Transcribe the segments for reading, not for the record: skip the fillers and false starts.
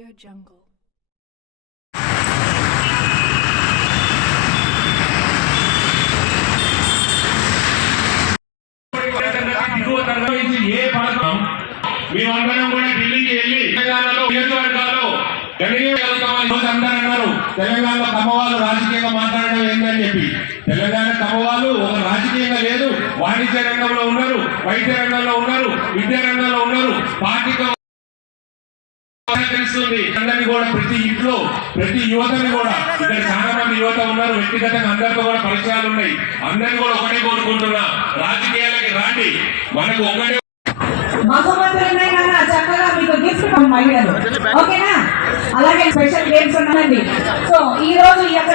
AudioJungle. మేమందరం కూడా ఢిల్లీకి వెళ్ళి తెలంగాణలో నియోజకవర్గాలు అన్నారు తెలంగాణలో కమ్మవాళ్ళు రాజకీయంగా మాట్లాడడం ఏంటని చెప్పి. తెలంగాణ కమ్మవాళ్ళు ఒక రాజకీయంగా లేదు, వాణిజ్య రంగంలో ఉన్నారు, వైద్య రంగంలో ఉన్నారు, విద్యా రంగంలో ఉన్నారు. పార్టీతో తెలుస్తుంది అందరినీ కూడా, ప్రతి ఇంట్లో ప్రతి యువతని కూడా, ఇక్కడ చాలా మంది యువత ఉన్నారు, వ్యక్తిగతంగా అందరితో కూడా పరిచయాలు ఉన్నాయి. అందరినీ కూడా ఒకటే కోరుకుంటున్నా, రాజకీయాలకి రాండి, మనకు ఒకటే చక్కగా మీకు గిఫ్ట్ మహిళలు ఓకేనా. అలాగే స్పెషల్ గేమ్స్ ఉన్నాయండి. సో ఈ రోజు ఈ యొక్క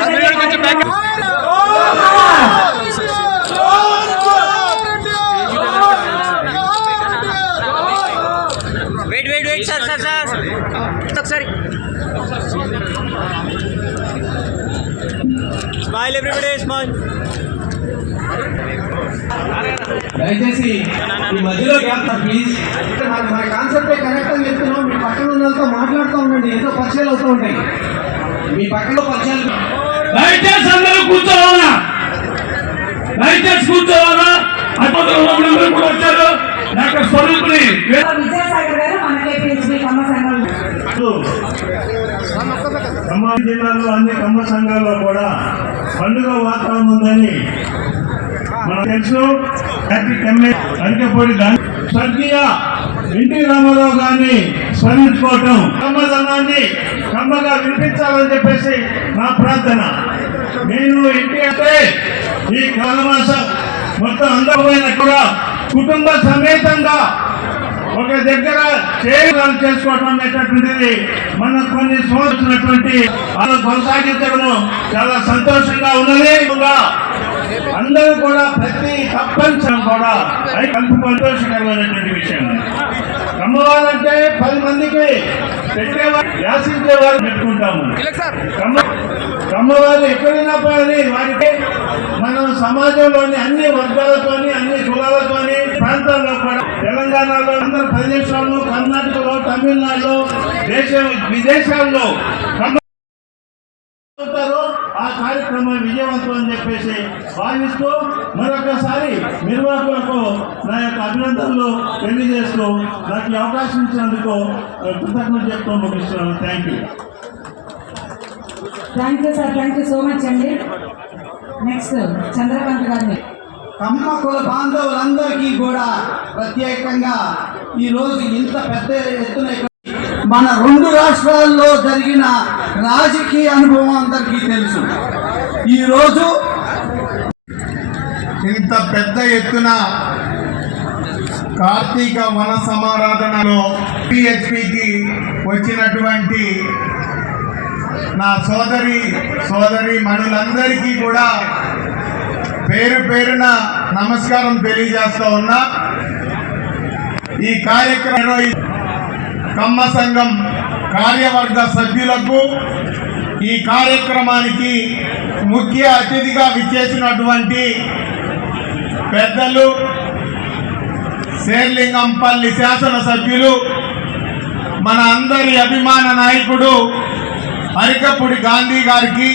ఒకసారి స్మైల్ ఎవ్రీబడీ స్మైల్. దయచేసి ఈ మధ్యలో గ్యాప్ ప్లీజ్. మన కాన్సెప్ట్ కరెక్ట్ అని చెప్తున్నాం. మీ పక్కన ఉన్న వాళ్ళతో మాట్లాడుతూ ఉండండి, ఏదో పరిచయాలు అవుతూ ఉంటాయి. మీ పక్కన పరిచయాలు దయచేసి అందరూ కూర్చోవాలా, దయచేసి కూర్చోవాలా. అద్భుతంగా కూడా వచ్చారు డాక్టర్ స్వరూపుని విద్యాసాగర్ గారు మన KPHB కమ్మ సంఘం. ఖమ్మం జిల్లాలో అన్ని కమ్మ సంఘాల్లో కూడా పండుగ వాతావరణం ఉందని మనకు తెలుసు. అరికపూడి స్వర్గీయ ఎన్టీ రామారావు గారిని స్మరించుకోవటం, కమ్మదనాన్ని కమ్మగా వినిపించాలని చెప్పేసి నా ప్రార్థన. నేను ఎన్టీ అంటే ఈ కాలమాస మొత్తం అందమైన కూడా కుటుంబ సమేతంగా ఒక దగ్గర చేయడాలు చేసుకోవడం అనేటటువంటిది మన కొన్ని సంవత్సరాలటువంటి కొనసాగించడం చాలా సంతోషంగా ఉన్నది. అందరూ కూడా ప్రతి తప్పనిసరి కూడా కలుపు సంతోషకరమైనటువంటి విషయం. కమ్మవారంటే 10 మందికి పెట్టేవారు, వ్యాసించేవారు పెట్టుకుంటాము. కమ్మవారు ఎక్కడైనా పోయి వారికి మనం సమాజంలోని అన్ని వర్గాలతోని అన్ని కులాలతోని ప్రాంతాల్లో కూడా తెలంగాణలో, ఆంధ్రప్రదేశ్లో, కర్ణాటకలో, తమిళనాడులో, విదేశాల్లో ఆ కార్యక్రమం విజయవంతం అని చెప్పేసి భావిస్తూ మరొకసారి నిర్వాహకులకు నా యొక్క అభినందనలు తెలియజేస్తూ నాకు ఈ అవకాశం ఇచ్చినందుకు కృతజ్ఞతలు చెప్తూ ముగిస్తున్నాను. Thank you sir, thank you so much అండి. నెక్స్ట్ చంద్రకాంత్ గారిని. కమ్మ కుల బాంధవులందరికీ కూడా ప్రత్యేకంగా ఈరోజు ఇంత పెద్ద ఎత్తున మన 2 రాష్ట్రాల్లో జరిగిన రాజకీయ అనుభవం అందరికీ తెలుసు. ఈరోజు ఇంత పెద్ద ఎత్తున కార్తీక వన సమారాధనలో PHPకి వచ్చినటువంటి నా సోదరి మనులందరికీ కూడా పేరు పేరున నమస్కారం తెలియజేస్తా ఉన్నా. ఈ కార్యక్రమం కమ్మ సంఘం కార్యవర్గ సభ్యులకు, ఈ కార్యక్రమానికి ముఖ్య అతిథిగా విచ్చేసినటువంటి పెద్దలు, శేర్లింగంపల్లి శాసనసభ్యులు, మన అందరి అభిమాన నాయకుడు అరికపూడి గాంధీ గారికి,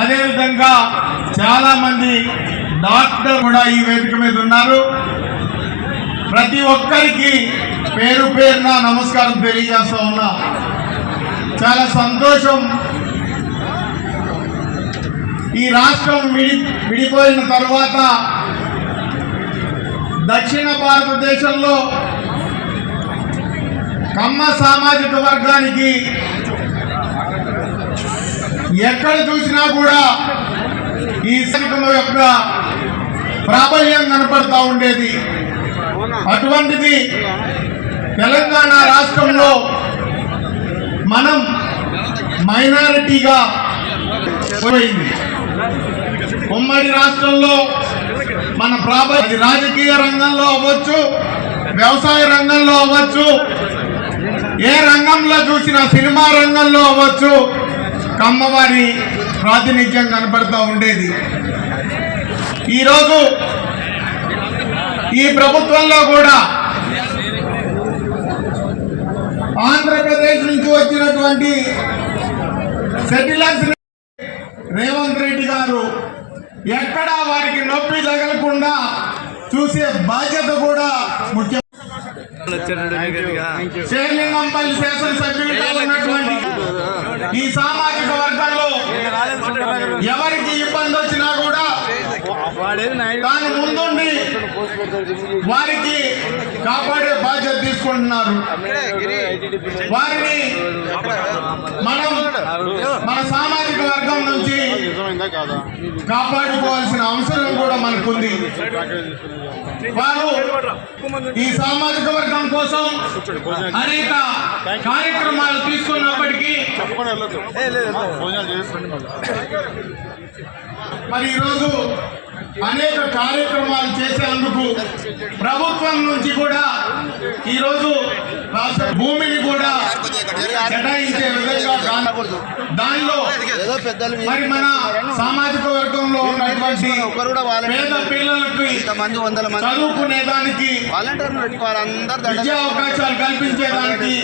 అదేవిధంగా చాలామంది డాక్టర్ కూడా ఈ వేదిక మీద ఉన్నారు. ప్రతి ఒక్కరికి పేరు పేరున నమస్కారం తెలియజేస్తా ఉన్నా. చాలా సంతోషం. ఈ రాష్ట్రం విడిపోయిన తర్వాత దక్షిణ భారతదేశంలో కమ్మ సామాజిక వర్గానికి ఎక్కడ చూసినా కూడా ఈ సంఘం యొక్క ప్రాబల్యం కనపడతా ఉండేది. అటువంటిది తెలంగాణ రాష్ట్రంలో మనం మైనారిటీగా పోయింది. ఉమ్మడి రాష్ట్రంలో మన ప్రాబల్యం రాజకీయ రంగంలో అవ్వచ్చు, వ్యవసాయ రంగంలో అవ్వచ్చు, ఏ రంగంలో చూసినా, సినిమా రంగంలో అవ్వచ్చు, కమ్మవారి ప్రాతినిధ్యం కనపడుతూ ఉండేది. ఈరోజు ఈ ప్రభుత్వంలో కూడా ఆంధ్రప్రదేశ్ నుంచి వచ్చినటువంటి సెటిలర్స్ రేవంత్ రెడ్డి గారు ఎక్కడా వారికి నొప్పి తగలకుండా చూసే బాధ్యత కూడా ముఖ్యం. శేర్లింగంపల్లి శాసనసభ్యులుగా ఉన్నటువంటి ఈ సామాజిక వర్గాల్లో ఎవరికి ఇబ్బంది వచ్చినా కూడా తాను ముందుండి వారికి కాపాడే బాధ్యత తీసుకుంటున్నారు. వారిని మనం మన సామాజిక వర్గం నుంచి కాపాడుకోవాల్సిన అవసరం కూడా మనకుంది. వారు ఈ సామాజిక వర్గం కోసం అనేక కార్యక్రమాలు తీసుకున్నప్పటికీ మరి ఈరోజు అనేక కార్యక్రమాలు చేసేందుకు ప్రభుత్వం నుంచి కూడా ఈరోజు రాష్ట్ర భూమిని కూడా కేటాయించే విధంగా దానిలో మరి మన సామాజిక వర్గంలో ఉన్నటువంటి పేద పిల్లలకి చదువుకునేదానికి విద్యా అవకాశాలు కల్పించేదానికి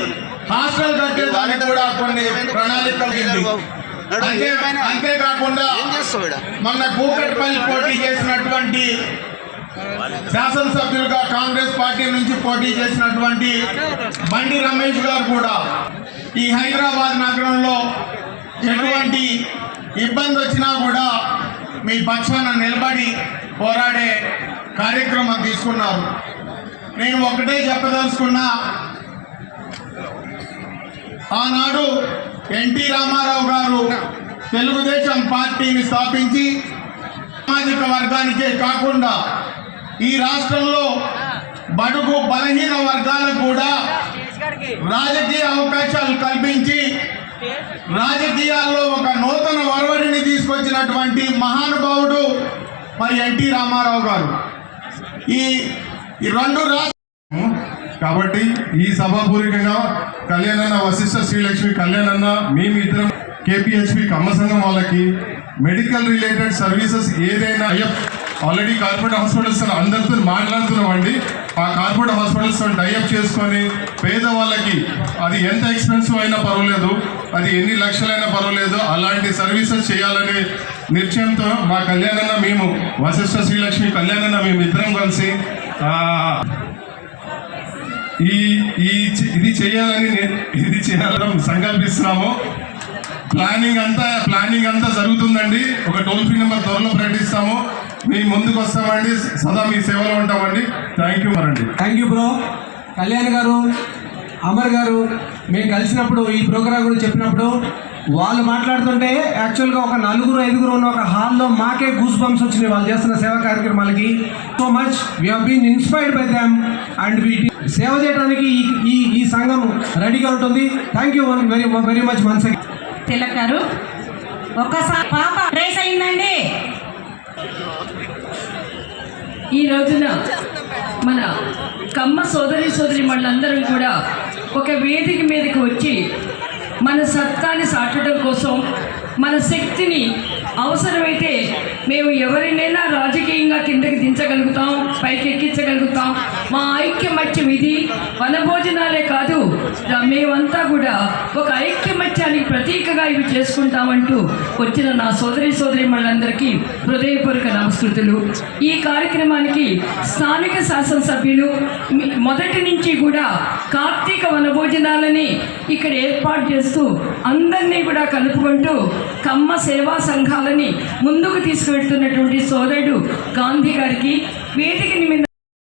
హాస్టల్ కట్టేదానికి కూడా కొన్ని ప్రణాళికలు. అంతేకాకుండా మొన్న కూకట్పల్లి పోటీ చేసినటువంటి శాసనసభ్యులుగా కాంగ్రెస్ పార్టీ నుంచి పోటీ చేసినటువంటి బండి రమేష్ గారు కూడా ఈ హైదరాబాద్ నగరంలో ఎటువంటి ఇబ్బంది వచ్చినా కూడా మీ పక్షాన నిలబడి పోరాడే కార్యక్రమం తీసుకున్నారు. నేను ఒకటే చెప్పదలుచుకున్నా, ఆనాడు ఎన్టీ రామారావు గారు తెలుగుదేశం పార్టీని స్థాపించి సామాజిక వర్గానికే కాకుండా ఈ రాష్ట్రంలో బడుగు బలహీన వర్గాలకు కూడా రాజకీయ అవకాశాలు కల్పించి రాజకీయాల్లో ఒక నూతన ఒరవడిని తీసుకొచ్చినటువంటి మహానుభావుడు మరి ఎన్టీ రామారావు గారు. ఈ రెండు కాబట్టి ఈ సభాపూర్వకంగా కళ్యాణన్న వశిష్ఠ శ్రీలక్ష్మి కళ్యాణన్న మేమిద్దరం కేపీహెచ్పి కమ్మ సంఘం వాళ్ళకి మెడికల్ రిలేటెడ్ సర్వీసెస్ ఏదైనా ఆల్రెడీ కార్పొరేట్ హాస్పిటల్స్ అందరితో మాట్లాడుతున్నామండి. ఆ కార్పొరేట్ హాస్పిటల్స్ టైఅప్ చేసుకొని పేదవాళ్ళకి అది ఎంత ఎక్స్పెన్సివ్ అయినా పర్వాలేదు, అది ఎన్ని లక్షలైనా పర్వాలేదు, అలాంటి సర్వీసెస్ చేయాలనే నిశ్చయంతో మా కళ్యాణన్న మేము వశిష్ఠ శ్రీలక్ష్మి కళ్యాణన్న మేము ఇద్దరం కలిసి ఇది చేయాలని సంకల్పిస్తున్నాము. ప్లానింగ్ అంతా జరుగుతుందండి. ఒక టోల్ ఫ్రీ నెంబర్ త్వరలో ప్రకటిస్తాము. మీ ముందుకు వస్తామండి, సదా మీ సేవలో ఉంటామండి. థ్యాంక్ యూ అండి. Thank you bro. కళ్యాణ్ గారు, అమర్ గారు మేము కలిసినప్పుడు ఈ ప్రోగ్రాం గురించి చెప్పినప్పుడు వాళ్ళు మాట్లాడుతుంటే యాక్చువల్గా ఒక 4-5 ఉన్న ఒక హాల్లో మాకే గూస్ బంప్స్ వచ్చినాయి వాళ్ళు చేస్తున్న సేవా కార్యక్రమాలకి. So much we have been inspired by them and సేవ చేయడానికి ఈ సంఘం రెడీగా ఉంటుంది. Thank you very much once again. Tilak గారు ఒక్కసారి పాప ట్రేస్ అయిందండి. ఈ రోజున మన కమ్మ సోదరి మళ్ళందరం కూడా ఒక వేదిక మీదకి వచ్చి మన సత్తాన్ని చాటడం కోసం మన శక్తిని అవసరమైతే మేము ఎవరినైనా రాజకీయంగా కిందకి దించగలుగుతాం, పైకి ఎక్కించగలుగుతాం. మా ఐక్యమత్యం ఇది. వనభోజనాలే కాదు, మేమంతా కూడా ఒక ఐక్యమత్యానికి ప్రతీకగా ఇవి చేసుకుంటామంటూ వచ్చిన నా సోదరి మళ్ళందరికీ హృదయపూర్వక నమస్కృతులు. ఈ కార్యక్రమానికి స్థానిక శాసనసభ్యులు మొదటి నుంచి కూడా కార్తీక వనభోజనాలని ఇక్కడ ఏర్పాటు చేస్తూ అందరినీ కూడా కలుపుకుంటూ కమ్మ సేవా సంఘాలని ముందుకు తీసుకువెళ్తున్నటువంటి సోదరుడు గాంధీ గారికి వేదిక నిమిత్తం